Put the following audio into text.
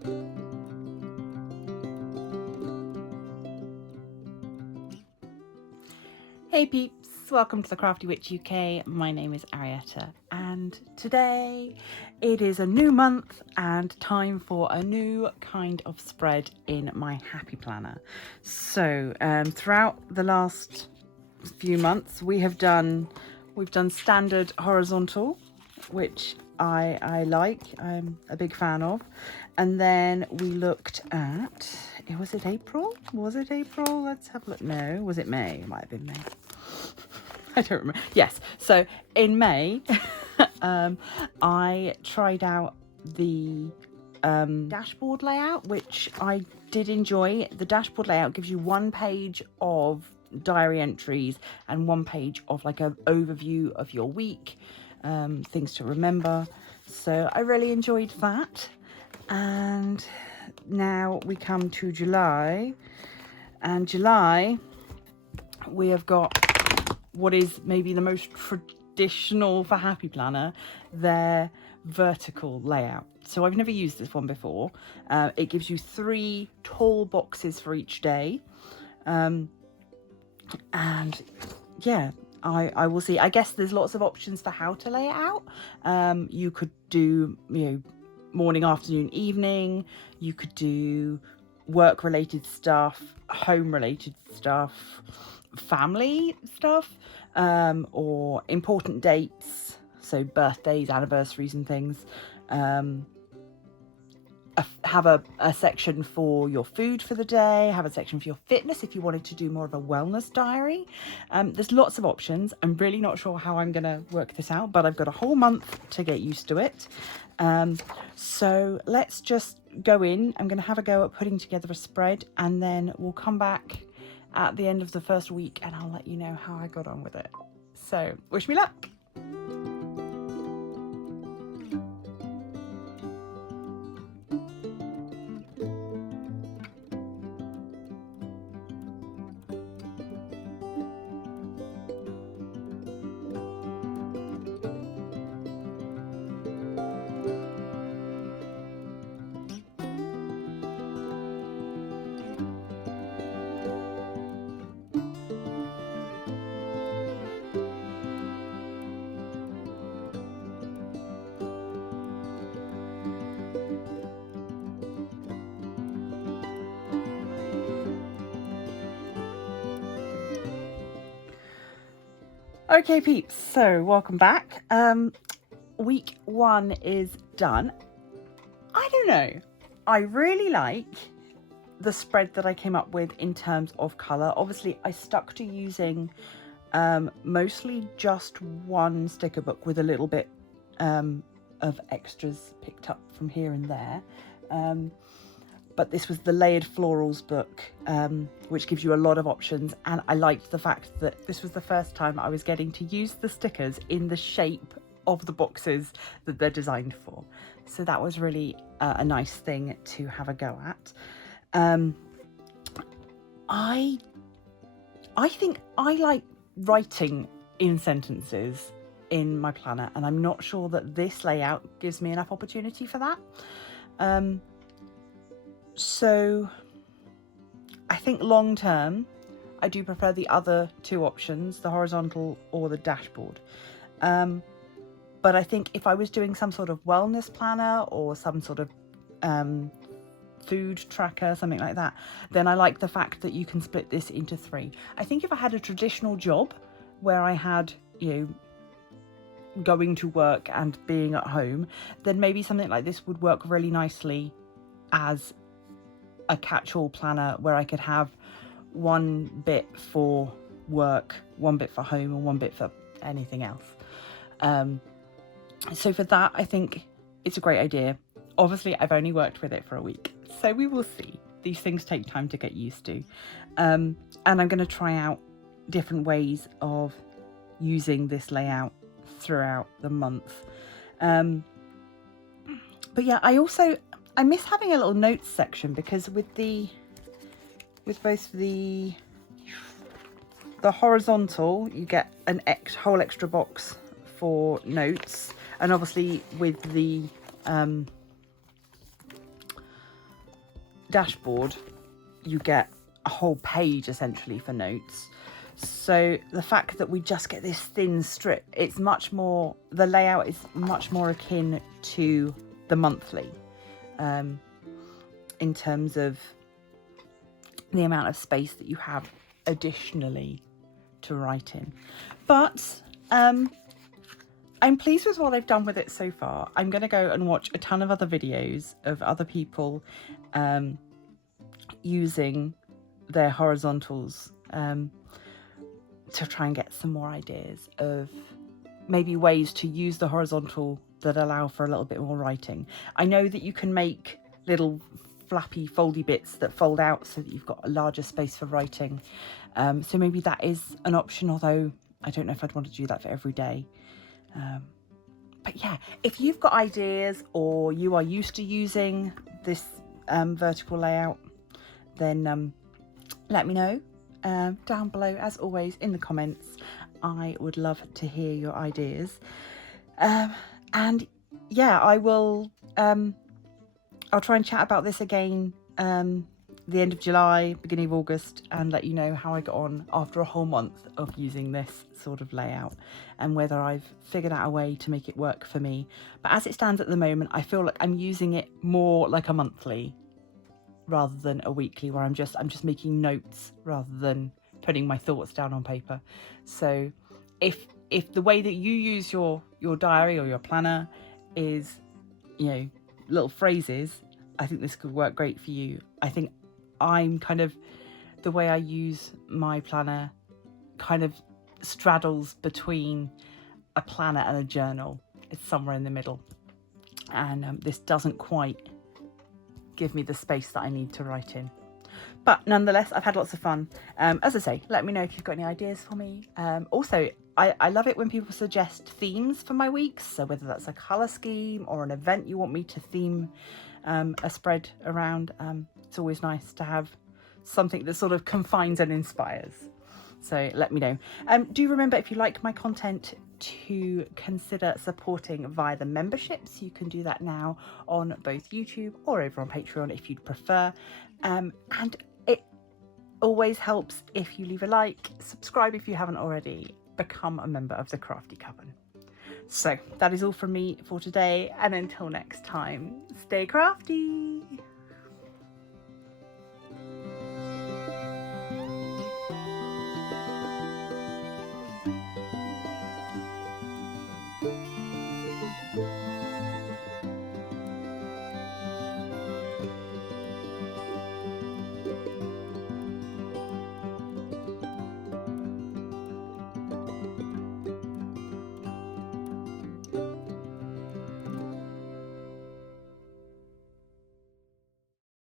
Hey peeps, welcome to the Crafty Witch UK. My name is Arietta and today it is a new month and time for a new kind of spread in my happy planner. So throughout the last few months we've done standard horizontal, which I like, I'm a big fan of, and then we looked at, was it April? Let's have a look. No, was it May? It might have been May. I don't remember. Yes, so in May I tried out the dashboard layout, which I did enjoy. The dashboard layout gives you one page of diary entries and one page of like an overview of your week, things to remember. So I really enjoyed that. And now we come to July, and July we have got what is maybe the most traditional for Happy Planner, their vertical layout. So I've never used this one before. It gives you 3 tall boxes for each day. And yeah, I will see. I guess there's lots of options for how to lay it out. You could do, morning, afternoon, evening. You could do work related stuff, home related stuff, family stuff, or important dates, so birthdays, anniversaries and things. Have a section for your food for the day, have a section for your fitness if you wanted to do more of a wellness diary. There's lots of options. I'm really not sure how I'm gonna work this out, but I've got a whole month to get used to it. So let's just go in. I'm gonna have a go at putting together a spread, and then we'll come back at the end of the first week and I'll let you know how I got on with it. So wish me luck. Okay peeps, so welcome back. Week 1 is done. I don't know, I really like the spread that I came up with in terms of colour. Obviously I stuck to using mostly just one sticker book with a little bit of extras picked up from here and there. But this was the Layered Florals book, which gives you a lot of options. And I liked the fact that this was the first time I was getting to use the stickers in the shape of the boxes that they're designed for. So that was really a nice thing to have a go at. I think I like writing in sentences in my planner, and I'm not sure that this layout gives me enough opportunity for that. So I think long term, I do prefer the other 2 options, the horizontal or the dashboard. But I think if I was doing some sort of wellness planner or some sort of food tracker, something like that, then I like the fact that you can split this into 3. I think if I had a traditional job where I had, going to work and being at home, then maybe something like this would work really nicely as a catch-all planner where I could have one bit for work, one bit for home, and one bit for anything else. So for that, I think it's a great idea. Obviously, I've only worked with it for a week, so we will see. These things take time to get used to. And I'm going to try out different ways of using this layout throughout the month. But yeah, I miss having a little notes section, because with both the horizontal, you get an whole extra box for notes, and obviously with the dashboard, you get a whole page essentially for notes. So the fact that we just get this thin strip, it's much more, the layout is much more akin to the monthly in terms of the amount of space that you have additionally to write in. But I'm pleased with what I've done with it so far. I'm going to go and watch a ton of other videos of other people using their horizontals to try and get some more ideas of maybe ways to use the horizontal that allow for a little bit more writing. I know that you can make little flappy foldy bits that fold out so that you've got a larger space for writing. So maybe that is an option, although I don't know if I'd want to do that for every day. But yeah, if you've got ideas or you are used to using this vertical layout, then let me know down below, as always, in the comments. I would love to hear your ideas. And yeah, I will I'll try and chat about this again the end of July, beginning of August, and let you know how I got on after a whole month of using this sort of layout and whether I've figured out a way to make it work for me. But as it stands at the moment, I feel like I'm using it more like a monthly rather than a weekly, where I'm just making notes rather than putting my thoughts down on paper. So if the way that you use your diary or your planner is, you know, little phrases, I think this could work great for you. I think I'm kind of, the way I use my planner kind of straddles between a planner and a journal. It's somewhere in the middle, and this doesn't quite give me the space that I need to write in. But nonetheless, I've had lots of fun. As I say, let me know if you've got any ideas for me. Also, I love it when people suggest themes for my weeks. So whether that's a colour scheme or an event you want me to theme a spread around, it's always nice to have something that sort of confines and inspires. So let me know. Do remember, if you like my content, to consider supporting via the memberships. You can do that now on both YouTube or over on Patreon if you'd prefer. And it always helps if you leave a like, subscribe if you haven't already, become a member of the Crafty Coven. So that is all from me for today, and until next time, stay crafty.